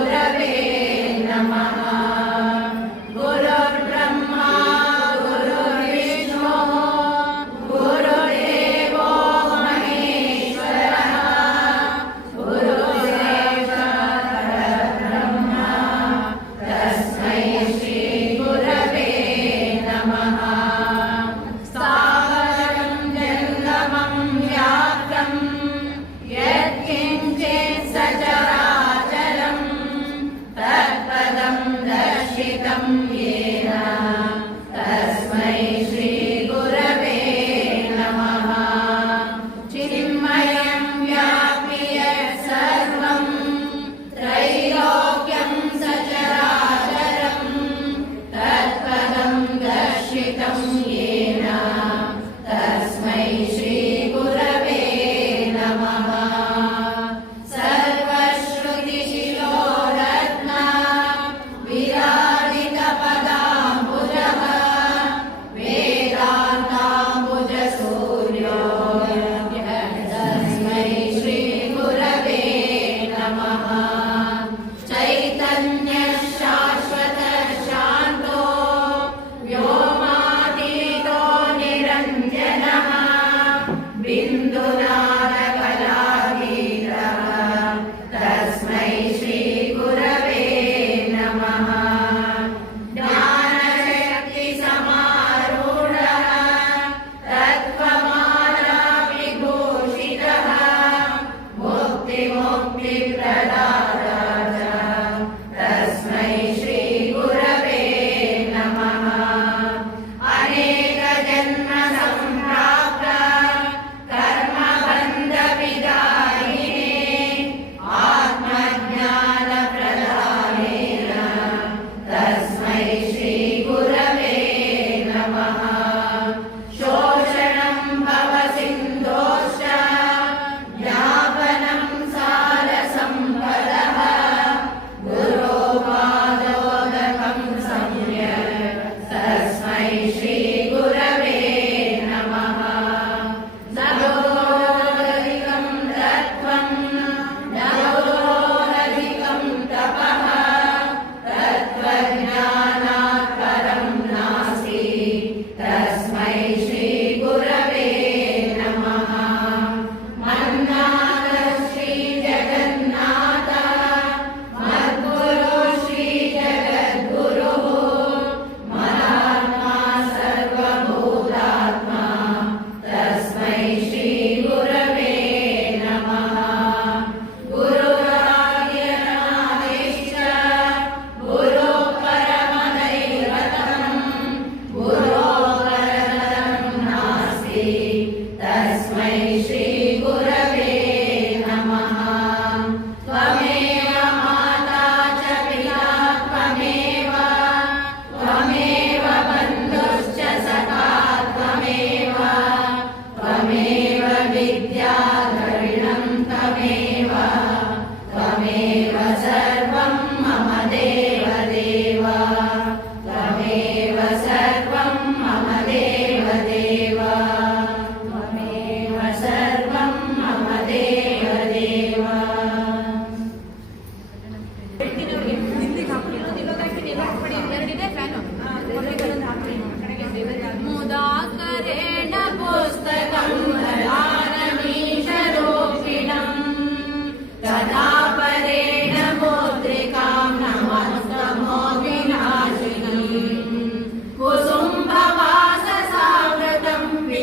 would have been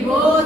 Senhor.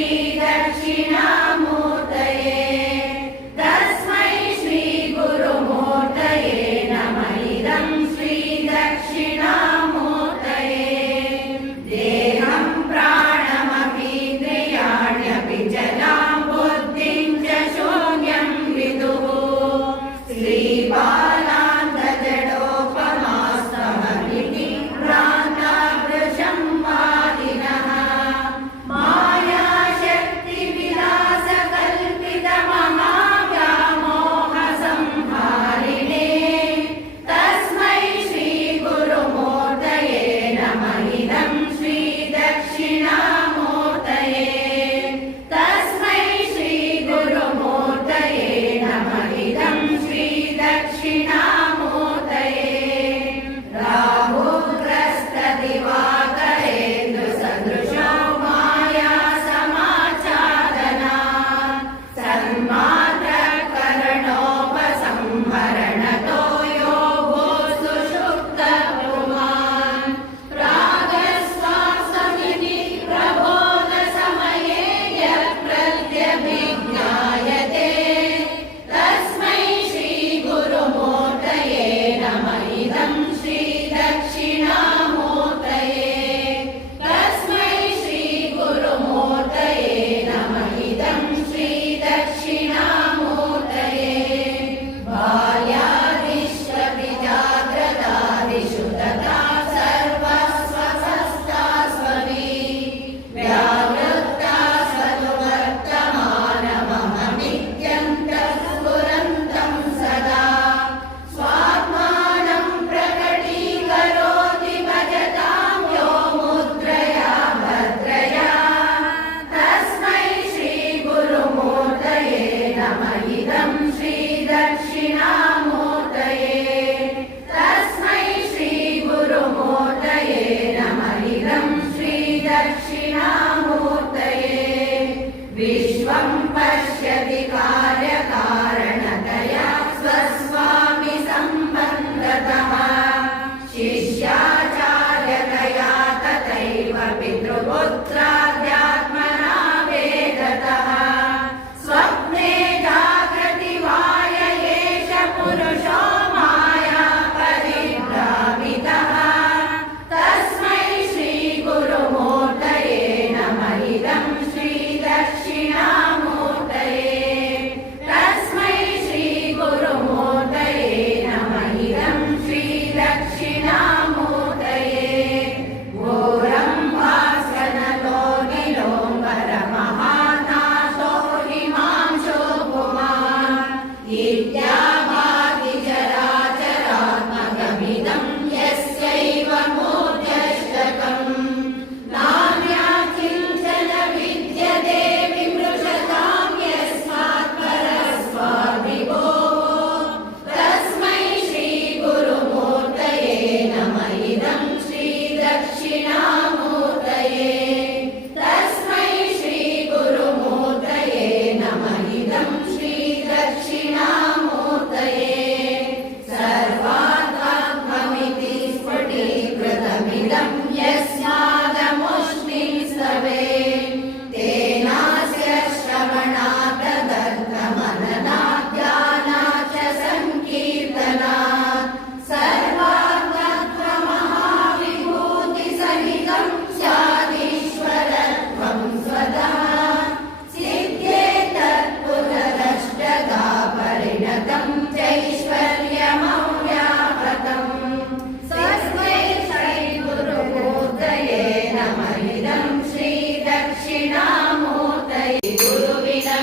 be that she alma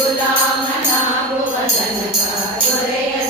ಗುರುವಿನ ಗುಲಾಮನಾಭುವಚನಕ ದೊರೆಯದನ್ನಮೂರ್ತಿ